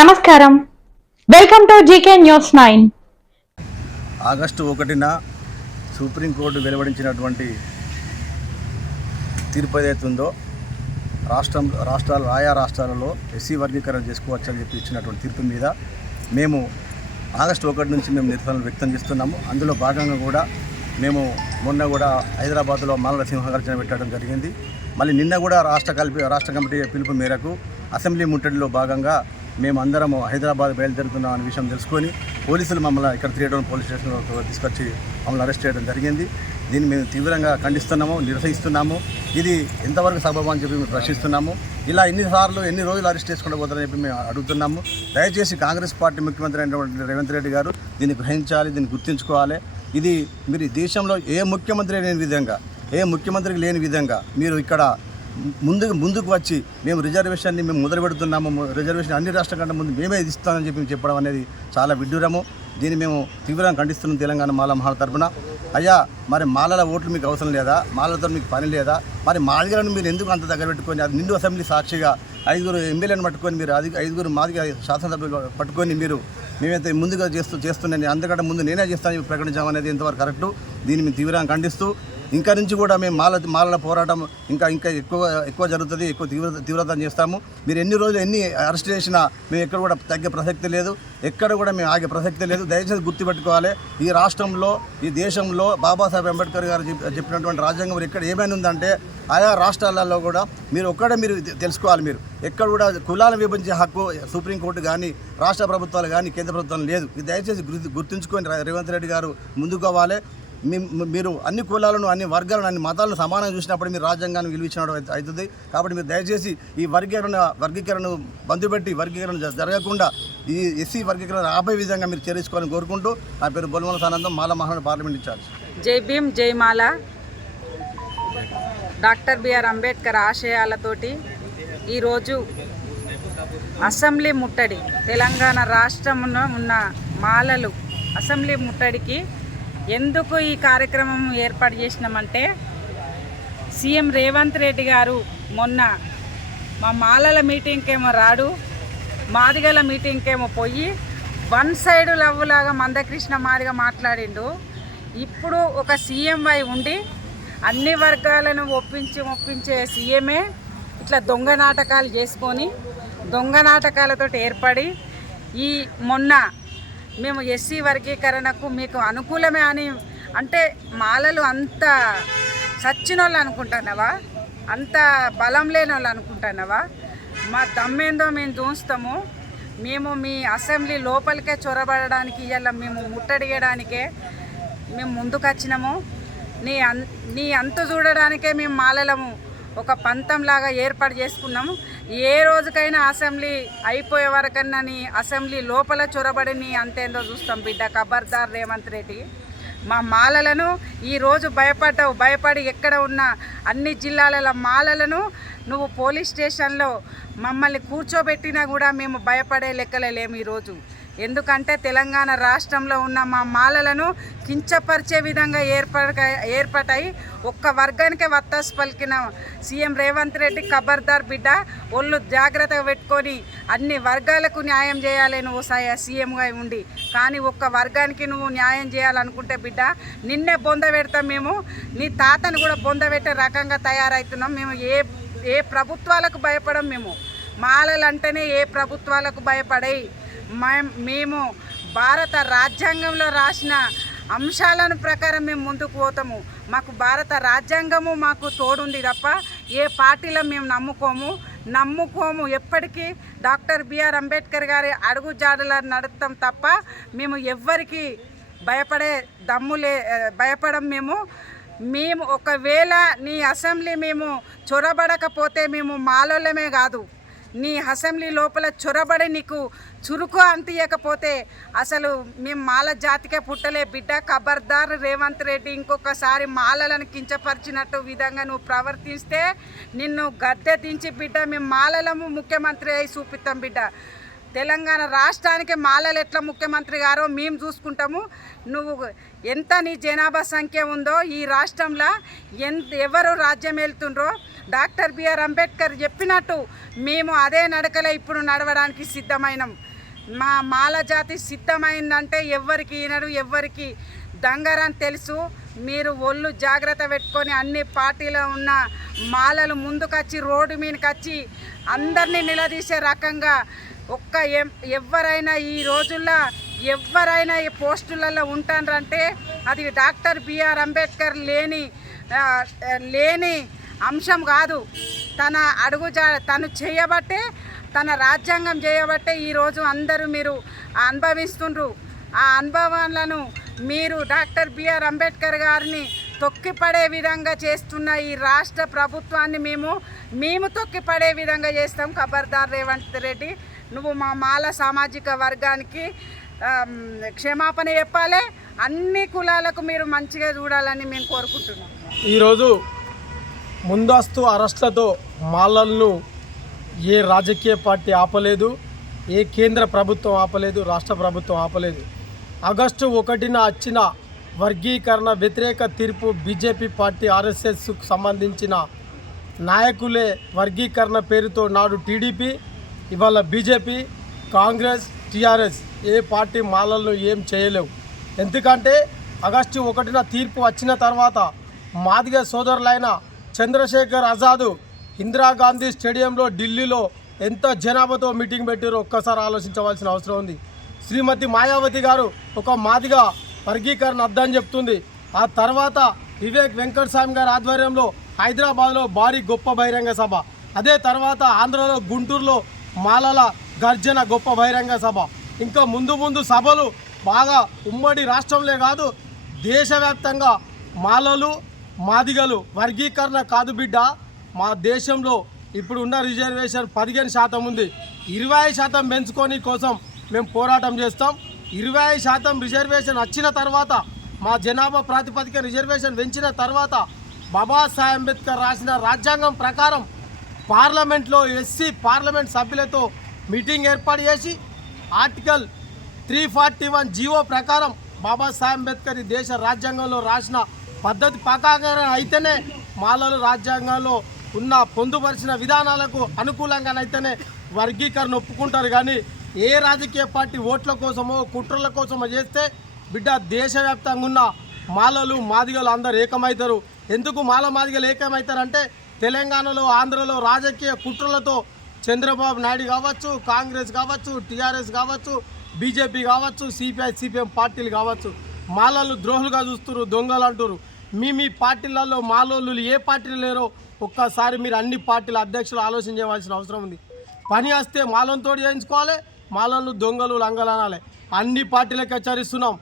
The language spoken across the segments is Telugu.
నమస్కారం. Welcome to GK news nine August ఒకటిన సుప్రీంకోర్టు వెలువడించినటువంటి తీర్పు ఏదైతుందో రాష్ట్రం రాష్ట్రాలు ఆయా రాష్ట్రాలలో ఎస్సీ వర్గీకరణ చేసుకోవచ్చని చెప్పి ఇచ్చినటువంటి తీర్పు మీద మేము ఆగస్టు ఒకటి నుంచి మేము నిరసనలు వ్యక్తం చేస్తున్నాము. అందులో భాగంగా కూడా మేము మొన్న కూడా హైదరాబాద్లో మాల సింహగర్జన పెట్టడం జరిగింది. మళ్ళీ నిన్న కూడా రాష్ట్ర కలిపి రాష్ట్ర కమిటీ పిలుపు మేరకు అసెంబ్లీ ముట్టడిలో భాగంగా మేము అందరము హైదరాబాద్ బయలుదేరుతున్నాం అనే విషయం తెలుసుకొని పోలీసులు మమ్మల్ని ఇక్కడ త్రీ టౌన్ పోలీస్ స్టేషన్ తీసుకొచ్చి మమ్మల్ని అరెస్ట్ చేయడం జరిగింది. దీన్ని మేము తీవ్రంగా ఖండిస్తున్నాము నిరసిస్తున్నాము. ఇది ఎంతవరకు సబబం అని చెప్పి మేము ప్రశ్నిస్తున్నాము. ఇలా ఎన్నిసార్లు ఎన్ని రోజులు అరెస్ట్ చేసుకుంటూ పోతారని చెప్పి మేము అడుగుతున్నాము. దయచేసి కాంగ్రెస్ పార్టీ ముఖ్యమంత్రి అయినటువంటి రేవంత్ రెడ్డి గారు దీన్ని గ్రహించాలి దీన్ని గుర్తుంచుకోవాలి. ఇది మీరు దేశంలో ఏ ముఖ్యమంత్రి లేని విధంగా ఏ ముఖ్యమంత్రికి లేని విధంగా మీరు ఇక్కడ ముందుకు ముందుకు వచ్చి మేము రిజర్వేషన్ని మేము మొదలు పెడుతున్నాము. రిజర్వేషన్ అన్ని రాష్ట్రం కంటే ముందు మేమే ఇది ఇస్తామని చెప్పి చెప్పడం అనేది చాలా విడ్డూరము. దీన్ని మేము తీవ్రంగా ఖండిస్తున్నాం తెలంగాణ మాల మహాల తరపున. అయ్యా మరి మాలల ఓట్లు మీకు అవసరం లేదా? మాలలతో మీకు పని లేదా? మరి మాదిగలను మీరు ఎందుకు అంత దగ్గర పెట్టుకొని అది నిండు అసెంబ్లీ సాక్షిగా ఐదుగురు ఎమ్మెల్యేలను పట్టుకొని మీరు అది ఐదుగురు మాదిగ శాసనసభ్యులు పట్టుకొని మీరు మేమైతే ముందుగా చేస్తూ చేస్తున్నాను అంతకంటే ముందు నేనే చేస్తానని ప్రకటించామనేది ఎంతవరకు కరెక్టు? దీన్ని మేము తీవ్రంగా ఖండిస్తూ ఇంకా నుంచి కూడా మేము మాల మాలల పోరాటం ఇంకా ఇంకా ఎక్కువ ఎక్కువ జరుగుతుంది ఎక్కువ తీవ్ర తీవ్రత చేస్తాము. మీరు ఎన్ని రోజులు ఎన్ని అరెస్ట్ చేసినా మేము ఎక్కడ కూడా తగ్గే ప్రసక్తి లేదు. ఎక్కడ కూడా మేము ఆగే ప్రసక్తి లేదు. దయచేసి గుర్తుపెట్టుకోవాలి. ఈ రాష్ట్రంలో ఈ దేశంలో బాబాసాహెబ్ అంబేద్కర్ గారు చెప్పినటువంటి రాజ్యాంగం ఎక్కడ ఏమైనా ఉందంటే ఆయా రాష్ట్రాలలో కూడా మీరు ఒక్కడే మీరు తెలుసుకోవాలి మీరు. ఎక్కడ కూడా కులాలను విభజించే హక్కు సుప్రీంకోర్టు కానీ రాష్ట్ర ప్రభుత్వాలు కానీ కేంద్ర ప్రభుత్వం లేదు. దయచేసి గుర్తు గుర్తుంచుకొని రేవంత్ రెడ్డి గారు ముందుకోవాలి మీరు అన్ని కులాలను అన్ని వర్గాలను అన్ని మతాలను సమానంగా చూసినప్పుడు మీరు రాజ్యాంగాన్ని విలువించినట్టు అవుతుంది. కాబట్టి మీరు దయచేసి ఈ వర్గీకరణ వర్గీకరణను బంధుపెట్టి వర్గీకరణ జ- జరగకుండా ఈ ఎస్సీ వర్గీకరణ ఆపే విధంగా మీరు చేర్చుకోవాలని కోరుకుంటూ నా పేరు బొల్మల సానందం మాల మహారాణ పార్లమెంట్ ఇన్ఛార్జ్. జై భీమ్ జై మాల. డాక్టర్ బిఆర్ అంబేద్కర్ ఆశయాలతోటి ఈరోజు అసెంబ్లీ ముట్టడి. తెలంగాణ రాష్ట్రంలో ఉన్న మాలలు అసెంబ్లీ ముట్టడికి ఎందుకు ఈ కార్యక్రమం ఏర్పాటు చేసినామంటే సీఎం రేవంత్ రెడ్డి గారు మొన్న మా మాలల మీటింగ్కేమో రాడు మాదిగల మీటింగ్కేమో పోయి వన్ సైడ్ లవ్ లాగా మందకృష్ణ మాదిగా మాట్లాడిండు. ఇప్పుడు ఒక సీఎం వై ఉండి అన్ని వర్గాలను ఒప్పించి ఒప్పించే సీఎమే ఇట్లా దొంగ నాటకాలు చేసుకొని దొంగ నాటకాలతో ఏర్పడి ఈ మొన్న మేము ఎస్సీ వర్గీకరణకు మీకు అనుకూలమే అని అంటే మాలలు అంత సచ్చిన వాళ్ళు అనుకుంటున్నావా? అంత బలం లేని వాళ్ళు అనుకుంటున్నావా? మా దమ్మేందో మేము దూస్తాము. మేము మీ అసెంబ్లీ లోపలికే చొరబడడానికి ఇవ్వాల మేము ముట్టడియడానికే మేము ముందుకు వచ్చినాము నీ అన్ నీ అంతు చూడడానికే మేము మాలలము ఒక పంతంలాగా ఏర్పాటు చేసుకున్నాము. ఏ రోజుకైనా అసెంబ్లీ అయిపోయే వరకన్నా అసెంబ్లీ లోపల చొరబడిని అంతేందో చూస్తాం బిడ్డ ఖబర్దార్ రేవంత్ రెడ్డి. మా మాలలను ఈరోజు భయపడ్డావు భయపడి ఎక్కడ ఉన్న అన్ని జిల్లాల మాలలను నువ్వు పోలీస్ స్టేషన్లో మమ్మల్ని కూర్చోబెట్టినా కూడా మేము భయపడే లెక్కలే లేము ఈరోజు. ఎందుకంటే తెలంగాణ రాష్ట్రంలో ఉన్న మా మాలలను కించపరిచే విధంగా ఏర్పడ ఏర్పాటై ఒక్క వర్గానికే వత్తాసు పలికిన సీఎం రేవంత్ రెడ్డి ఖబర్దార్ బిడ్డ ఒళ్ళు జాగ్రత్తగా పెట్టుకొని అన్ని వర్గాలకు న్యాయం చేయాలి నువ్వు స- సీఎంగా ఉండి. కానీ ఒక్క వర్గానికి నువ్వు న్యాయం చేయాలనుకుంటే బిడ్డ నిన్నే బొంద పెడతాం మేము. నీ తాతని కూడా బొంద పెట్టే రకంగా తయారవుతున్నాం మేము ఏ ఏ ప్రభుత్వాలకు భయపడం మేము. మాలలు అంటేనే ఏ ప్రభుత్వాలకు భయపడేయి. మేము భారత రాజ్యాంగంలో రాసిన అంశాలను ప్రకారం మేము ముందుకు పోతాము. మాకు భారత రాజ్యాంగము మాకు తోడుంది తప్ప ఏ పార్టీలో మేము నమ్ముకోము. నమ్ముకోము ఎప్పటికీ. డాక్టర్ బిఆర్ అంబేద్కర్ గారి అడుగు జాడల నడుస్తాం తప్ప మేము ఎవ్వరికి భయపడే దమ్ము లే భయపడం మేము. మేము ఒకవేళ నీ అసెంబ్లీ మేము చొరబడకపోతే మేము మాలోళ్ళమే కాదు. నీ అసెంబ్లీ లోపల చొరబడి నీకు చురుకు అంతియకపోతే అసలు మేము మాల జాతికే పుట్టలే బిడ్డ. ఖబర్దార్ రేవంత్ రెడ్డి ఇంకొకసారి మాలలను కించపరిచినట్టు విధంగా నువ్వు ప్రవర్తిస్తే నిన్ను గద్దె దించి బిడ్డ మేము మాలలము ముఖ్యమంత్రి అయి చూపిస్తాం బిడ్డ. తెలంగాణ రాష్ట్రానికి మాలలు ఎట్లా ముఖ్యమంత్రి గారో మేము చూసుకుంటాము. నువ్వు ఎంత నీ జనాభా సంఖ్య ఉందో ఈ రాష్ట్రంలో ఎంత ఎవరు రాజ్యం వెళ్తుండ్రో డాక్టర్ బిఆర్ అంబేద్కర్ చెప్పినట్టు మేము అదే నడకలో ఇప్పుడు నడవడానికి సిద్ధమైనాం. మా మాల జాతి సిద్ధమైందంటే ఎవ్వరికి ఈనడు ఎవ్వరికి దంగరని తెలుసు. మీరు ఒళ్ళు జాగ్రత్త పెట్టుకొని అన్ని పార్టీలో ఉన్న మాలలు ముందుకొచ్చి రోడ్డు మీదకి వచ్చి అందరినీ నిలదీసే రకంగా ఒక్క ఎవరైనా ఈ రోజుల్లో ఎవరైనా ఈ పోస్టులలో ఉంటారంటే అది డాక్టర్ బిఆర్ అంబేద్కర్ లేని లేని అంశం కాదు. తన అడుగు జా తను చేయబట్టే తన రాజ్యాంగం చేయబట్టే ఈరోజు అందరూ మీరు అనుభవిస్తుండ్రు. ఆ అనుభవాలను మీరు డాక్టర్ బిఆర్ అంబేద్కర్ గారిని తొక్కిపడే విధంగా చేస్తున్న ఈ రాష్ట్ర ప్రభుత్వాన్ని మేము మేము తొక్కిపడే విధంగా చేస్తాం. ఖబర్దార్ రేవంత్ రెడ్డి. నువ్వు మా మాల సామాజిక వర్గానికి క్షమాపణ చెప్పాలి. అన్ని కులాలకు మీరు మంచిగా చూడాలని మేము కోరుకుంటున్నాం. ఈరోజు ముందస్తు అరెస్టులతో మాలలను ఏ రాజకీయ పార్టీ ఆపలేదు ఏ కేంద్ర ప్రభుత్వం ఆపలేదు రాష్ట్ర ప్రభుత్వం ఆపలేదు. ఆగస్టు ఒకటిన వచ్చిన వర్గీకరణ వ్యతిరేక తీర్పు బీజేపీ పార్టీ ఆర్ఎస్ఎస్కు సంబంధించిన నాయకులే వర్గీకరణ పేరుతో నాడు టీడీపీ ఇవాళ బీజేపీ కాంగ్రెస్ టీఆర్ఎస్ ఏ పార్టీ మాలలను ఏం చేయలేవు. ఎందుకంటే ఆగస్టు ఒకటిన తీర్పు వచ్చిన తర్వాత మాదిగ సోదరులైన చంద్రశేఖర్ ఆజాదు ఇందిరాగాంధీ స్టేడియంలో ఢిల్లీలో ఎంత జనాభాతో మీటింగ్ పెట్టారో ఒక్కసారి ఆలోచించవలసిన అవసరం ఉంది. శ్రీమతి మాయావతి గారు ఒక మాదిగ వర్గీకరణ అద్దని చెప్తుంది. ఆ తర్వాత వివేక్ వెంకటస్వామి గారి ఆధ్వర్యంలో హైదరాబాద్లో భారీ గొప్ప బహిరంగ సభ. అదే తర్వాత ఆంధ్రలో గుంటూరులో మాలల గర్జన గొప్ప బహిరంగ సభ. ఇంకా ముందు ముందు సభలు బాగా ఉమ్మడి రాష్ట్రంలో కాదు దేశవ్యాప్తంగా మాలలు మాదిగలు వర్గీకరణ కాదు బిడ్డ. మా దేశంలో ఇప్పుడు ఉన్న రిజర్వేషన్ పదిహేను శాతం ఉంది. ఇరవై శాతం పెంచుకొని కోసం మేము పోరాటం చేస్తాం. ఇరవై శాతం రిజర్వేషన్ వచ్చిన తర్వాత మా జనాభా ప్రాతిపదిక రిజర్వేషన్ పెంచిన తర్వాత బాబాసాహెబ్ అంబేద్కర్ రాసిన రాజ్యాంగం ప్రకారం పార్లమెంట్లో ఎస్సీ పార్లమెంట్ సభ్యులతో మీటింగ్ ఏర్పాటు చేసి article three forty one GO ప్రకారం బాబాసాహెబ్ అంబేద్కర్ ఈ దేశ రాజ్యాంగంలో రాసిన పద్ధతి ప్రకారం అయితేనే మాలలు రాజ్యాంగంలో ఉన్న పొందుపరిచిన విధానాలకు అనుకూలంగానైతేనే వర్గీకరణ ఒప్పుకుంటారు. కానీ ఏ రాజకీయ పార్టీ ఓట్ల కోసమో కుట్రల కోసమో చేస్తే బిడ్డ దేశవ్యాప్తంగా ఉన్న మాలలు మాదిగలు అందరు ఏకమవుతారు. ఎందుకు మాల మాదిగలు ఏకమవుతారంటే తెలంగాణలో ఆంధ్రలో రాజకీయ కుట్రలతో చంద్రబాబు నాయుడు కావచ్చు కాంగ్రెస్ కావచ్చు టీఆర్ఎస్ కావచ్చు బీజేపీ కావచ్చు సిపిఐ సిపిఎం పార్టీలు కావచ్చు మాలలు ద్రోహులుగా చూస్తున్నారు దొంగలు అంటారు మీ మీ పార్టీలలో మాలోళ్ళు ఏ పార్టీలు లేరో ఒక్కసారి మీరు అన్ని పార్టీల అధ్యక్షులు ఆలోచన చేయవలసిన అవసరం ఉంది. పని వస్తే మాలంతో చేయించుకోవాలి మాలలు దొంగలు లంగలు అనాలి. అన్ని పార్టీలకు హెచ్చరిస్తున్నాం.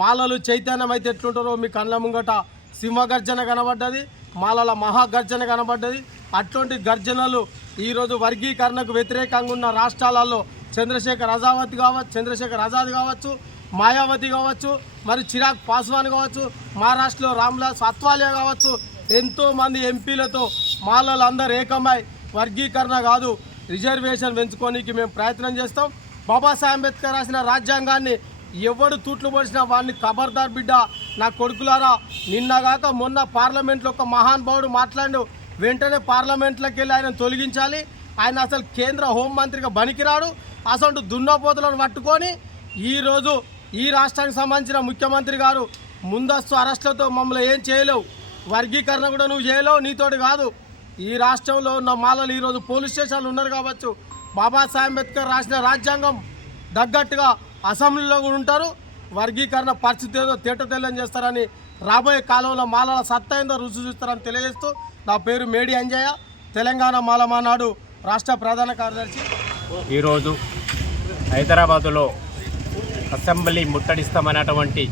మాలలు చైతన్యం అయితే ఎట్లుంటారో మీ కళ్ళ ముంగట సింహగర్జన కనబడ్డది. మాలల మహాగర్జన కనబడ్డది. అటువంటి గర్జనలు ఈరోజు వర్గీకరణకు వ్యతిరేకంగా ఉన్న రాష్ట్రాలలో చంద్రశేఖర్ అజావత్ కావచ్చు చంద్రశేఖర్ ఆజాద్ కావచ్చు మాయావతి కావచ్చు మరి చిరాగ్ పాస్వాన్ కావచ్చు మహారాష్ట్రలో రామ్లాస్ అత్వాలియా కావచ్చు ఎంతోమంది ఎంపీలతో మాలలు అందరు ఏకమై వర్గీకరణ కాదు రిజర్వేషన్ పెంచుకోనికి మేము ప్రయత్నం చేస్తాం. బాబాసాహెబ్ అంబేద్కర్ రాసిన రాజ్యాంగాన్ని ఎవడు తూట్లు పొడిచినా వాడిని ఖబర్దార్ బిడ్డ నా కొడుకులారా నిన్నగాక మొన్న పార్లమెంట్లో ఒక మహానుభావుడు మాట్లాడు వెంటనే పార్లమెంట్లోకి వెళ్ళి ఆయన తొలగించాలి. ఆయన అసలు కేంద్ర హోంమంత్రిగా బనికిరాడు అసలు దున్నపోతులను పట్టుకొని ఈరోజు ఈ రాష్ట్రానికి సంబంధించిన ముఖ్యమంత్రి గారు ముందస్తు అరెస్టులతో మమ్మల్ని ఏం చేయలేవు. వర్గీకరణ కూడా నువ్వు చేయలేవు నీతోటి కాదు. ఈ రాష్ట్రంలో ఉన్న మాలలు ఈరోజు పోలీస్ స్టేషన్లు ఉన్నారు కావచ్చు. బాబాసాహెబ్ అంబేద్కర్ రాసిన రాజ్యాంగం తగ్గట్టుగా అసెంబ్లీలో కూడా ఉంటారు. వర్గీకరణ పరిస్థితి ఏదో తేటతెల్లం చేస్తారని రాబోయే కాలంలో మాలల సత్తా ఏందో రుచి చూస్తారని తెలియజేస్తూ నా పేరు మేడి అంజయ్య. తెలంగాణ మాలమానాడు రాష్ట్ర ప్రధాన కార్యదర్శి. ఈరోజు హైదరాబాదులో అసెంబ్లీ ముట్టడిస్తామన్నటువంటి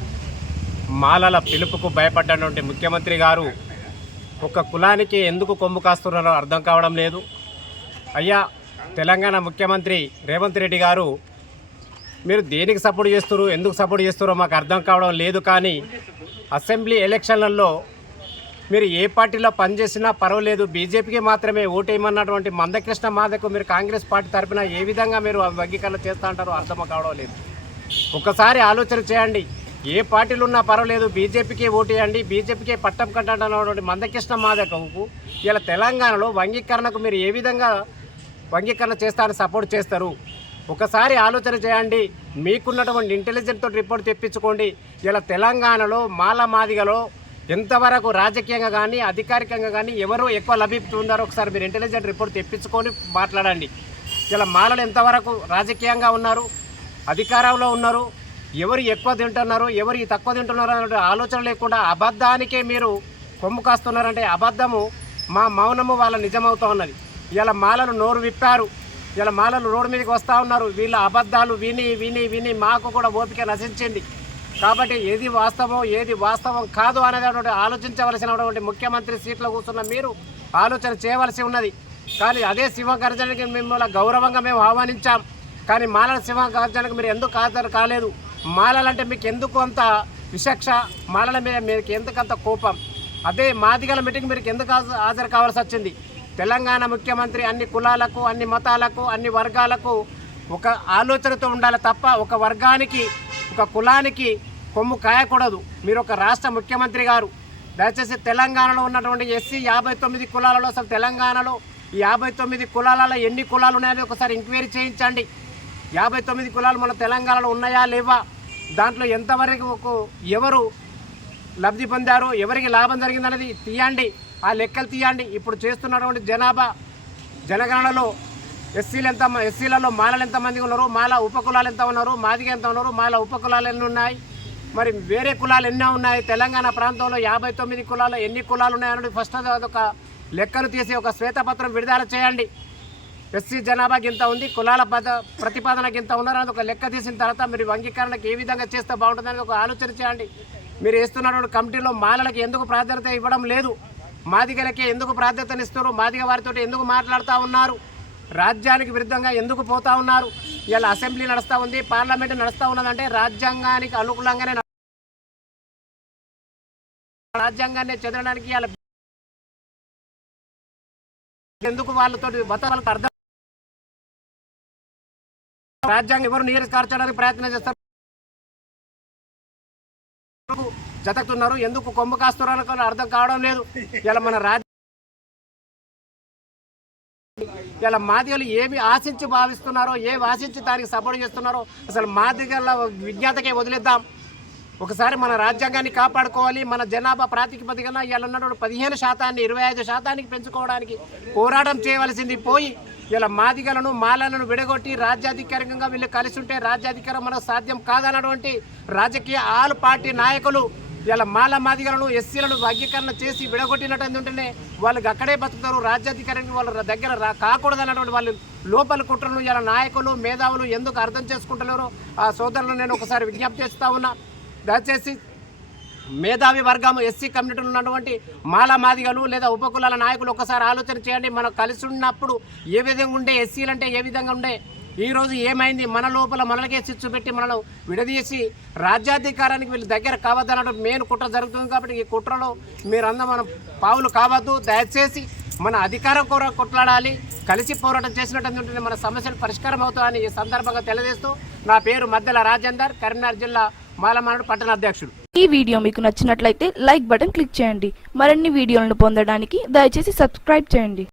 మాలల పిలుపుకు భయపడ్డటువంటి ముఖ్యమంత్రి గారు ఒక కులానికి ఎందుకు కొమ్ము కాస్తున్నారో అర్థం కావడం లేదు. అయ్యా తెలంగాణ ముఖ్యమంత్రి రేవంత్ రెడ్డి గారు మీరు దేనికి సపోర్ట్ చేస్తారు ఎందుకు సపోర్ట్ చేస్తారో మాకు అర్థం కావడం లేదు కానీ అసెంబ్లీ ఎలక్షన్లలో మీరు ఏ పార్టీలో పనిచేసినా పర్వాలేదు. బీజేపీకి మాత్రమే ఓటేయమన్నటువంటి మందకృష్ణ మాదకు మీరు కాంగ్రెస్ పార్టీ తరపున ఏ విధంగా మీరు వర్గీకరణ చేస్తూ అంటారో అర్థం కావడం లేదు. ఒకసారి ఆలోచన చేయండి. ఏ పార్టీలు ఉన్నా పర్వాలేదు. బీజేపీకే ఓటేయండి. బీజేపీకే పట్టం కట్టడం మందకృష్ణ మాదకకు ఇలా తెలంగాణలో వర్గీకరణకు మీరు ఏ విధంగా వర్గీకరణ చేస్తారని సపోర్ట్ చేస్తారు? ఒకసారి ఆలోచన చేయండి. మీకున్నటువంటి ఇంటెలిజెంట్ తోటి రిపోర్ట్ తెప్పించుకోండి. ఇలా తెలంగాణలో మాల మాదిగలో ఎంతవరకు రాజకీయంగా కానీ అధికారికంగా కానీ ఎవరు ఎక్కువ లభిస్తున్నారో ఒకసారి మీరు ఇంటెలిజెంట్ రిపోర్ట్ తెప్పించుకొని మాట్లాడండి. ఇలా మాలలు ఎంతవరకు రాజకీయంగా ఉన్నారు అధికారంలో ఉన్నారు ఎవరు ఎక్కువ తింటున్నారు ఎవరు తక్కువ తింటున్నారు అనే ఆలోచన లేకుండా అబద్ధానికే మీరు కొమ్ము కాస్తున్నారంటే అబద్ధము మా మౌనము వాళ్ళ నిజమవుతా ఉన్నది. ఇలా మాలలు నోరు విప్పారు. ఇలా మాలలు రోడ్డు మీదకి వస్తూ ఉన్నారు. వీళ్ళ అబద్ధాలు విని విని విని మాకు కూడా ఓపిక నశించింది. కాబట్టి ఏది వాస్తవం ఏది వాస్తవం కాదు అనేటువంటి ఆలోచించవలసినటువంటి ముఖ్యమంత్రి సీట్లో కూర్చున్న మీరు ఆలోచన చేయవలసి ఉన్నది. కానీ అదే శివగర్జనకి మిమ్మల్ని గౌరవంగా మేము ఆహ్వానించాం. కానీ మాలల శివగర్జనకు మీరు ఎందుకు హాజరు కాలేదు? మాలలంటే మీకు ఎందుకు అంత విశక్ష? మాలల మీద మీకు ఎందుకంత కోపం? అదే మాదిగల మీటింగ్ మీరు ఎందుకు హాజరు కావాల్సి వచ్చింది? తెలంగాణ ముఖ్యమంత్రి అన్ని కులాలకు అన్ని మతాలకు అన్ని వర్గాలకు ఒక ఆలోచనతో ఉండాలి తప్ప ఒక వర్గానికి ఒక కులానికి కొమ్ము కాయకూడదు. మీరు ఒక రాష్ట్ర ముఖ్యమంత్రి గారు దయచేసి తెలంగాణలో ఉన్నటువంటి ఎస్సీ యాభై తొమ్మిది కులాలలో అసలు తెలంగాణలో ఈ యాభై తొమ్మిది కులాలలో ఎన్ని కులాలు ఉన్నాయని ఒకసారి ఎంక్వైరీ చేయించండి. యాభై తొమ్మిది కులాలు మన తెలంగాణలో ఉన్నాయా లేవా? దాంట్లో ఎంతవరకు ఎవరు లబ్ధి పొందారు ఎవరికి లాభం జరిగిందనేది తీయండి. ఆ లెక్కలు తీయండి. ఇప్పుడు చేస్తున్నటువంటి జనాభా జనగణనలో ఎస్సీలు ఎంత ఎస్సీలలో మాలలు ఎంతమంది ఉన్నారు మాల ఉపకులాలు ఎంత ఉన్నారు మాదిగ ఎంత ఉన్నారు మాల ఉపకులాలు ఎన్ని ఉన్నాయి? మరి వేరే కులాలు ఎన్నో ఉన్నాయి? తెలంగాణ ప్రాంతంలో యాభై తొమ్మిది కులాలు ఎన్ని కులాలు ఉన్నాయన్నది ఫస్ట్ అదొక లెక్కలు తీసి ఒక శ్వేతపత్రం విడుదల చేయండి. ఎస్సీ జనాభాకి ఇంత ఉంది కులాల పద ప్రతిపాదనకి ఇంత ఉన్నారని ఒక లెక్క తీసిన తర్వాత మీరు అంగీకరణకు ఏ విధంగా చేస్తే బాగుంటుందని ఒక ఆలోచన చేయండి. మీరు వేస్తున్నటువంటి కమిటీలో మాలలకు ఎందుకు ప్రాధాన్యత ఇవ్వడం లేదు? మాదిగలకే ఎందుకు ప్రాధాన్యతనిస్తారు మాదిగ వారితో ఎందుకు మాట్లాడుతూ ఉన్నారు? రాజ్యానికి విరుద్ధంగా ఎందుకు పోతా ఉన్నారు? ఇలా అసెంబ్లీ నడుస్తూ ఉంది పార్లమెంట్ నడుస్తూ ఉన్నదంటే రాజ్యాంగానికి అనుకూలంగానే రాజ్యాంగాన్ని చెదరడానికి ఇలా ఎందుకు వాళ్ళతో వాళ్ళకి అర్థం రాజ్యాంగం ఎవరు నీరు కార్చడానికి ప్రయత్నం చేస్తారు? జతకుతున్నారు. ఎందుకు కొమ్మ కాస్తున్నారు అని అర్థం కావడం లేదు. ఇలా మన రాజ్య ఇలా మాదిగలు ఏమి ఆశించి భావిస్తున్నారో ఏమి ఆశించి దానికి సపోర్ట్ చేస్తున్నారో అసలు మాదిగల విజ్ఞాతకే వదిలేద్దాం. ఒకసారి మన రాజ్యాంగాన్ని కాపాడుకోవాలి. మన జనాభా ప్రాతిపదికన ఇలా ఉన్నటువంటి పదిహేను శాతాన్ని ఇరవై ఐదు శాతానికి పెంచుకోవడానికి పోరాటం చేయవలసింది పోయి ఇలా మాదిగలను మాలలను విడగొట్టి రాజ్యాధికారికంగా వీళ్ళు కలిసి ఉంటే రాజ్యాధికారం మనకు సాధ్యం కాదన్నటువంటి రాజకీయ ఆల్ పార్టీ నాయకులు ఇలా మాల మాదిగలను ఎస్సీలను వర్గీకరణ చేసి విడగొట్టినట్టుంటేనే వాళ్ళకి అక్కడే బతుకుతారు రాజ్యాధికారానికి వాళ్ళ దగ్గర రా కాకూడదన్నటువంటి వాళ్ళు లోపల కుట్రలు ఇలా నాయకులు మేధావులు ఎందుకు అర్థం చేసుకుంటలేరు? ఆ సోదరులు నేను ఒకసారి విజ్ఞప్తి చేస్తా ఉన్నా. దయచేసి మేధావి వర్గం ఎస్సీ కమ్యూనిటీలో ఉన్నటువంటి మాల మాదిగలు లేదా ఉపకులాల నాయకులు ఒకసారి ఆలోచన చేయండి. మనం కలిసి ఉన్నప్పుడు ఏ విధంగా ఉండే ఎస్సీలు అంటే ఏ విధంగా ఉండే? ఈరోజు ఏమైంది? మన లోపల మనలకే చిచ్చు పెట్టి మనను విడదీసి రాజ్యాధికారానికి వీళ్ళు దగ్గర కావద్దన్నట్టు మెయిన్ కుట్ర జరుగుతుంది కాబట్టి ఈ కుట్రలో మీరందరూ మనం పావులు కావద్దు. దయచేసి మన అధికారం కోర కొట్లాడాలి. కలిసి పోరాటం చేసినట్టు మన సమస్యలు పరిష్కారం అవుతాయని ఈ సందర్భంగా తెలియజేస్తూ నా పేరు మద్దెల రాజేందర్ కరీంనగర్ జిల్లా మాలమానుడు పట్టణ అధ్యక్షుడు. ఈ వీడియో మీకు నచ్చినట్లయితే లైక్ బటన్ క్లిక్ చేయండి. మరిన్ని వీడియోలను పొందడానికి దయచేసి సబ్స్క్రైబ్ చేయండి.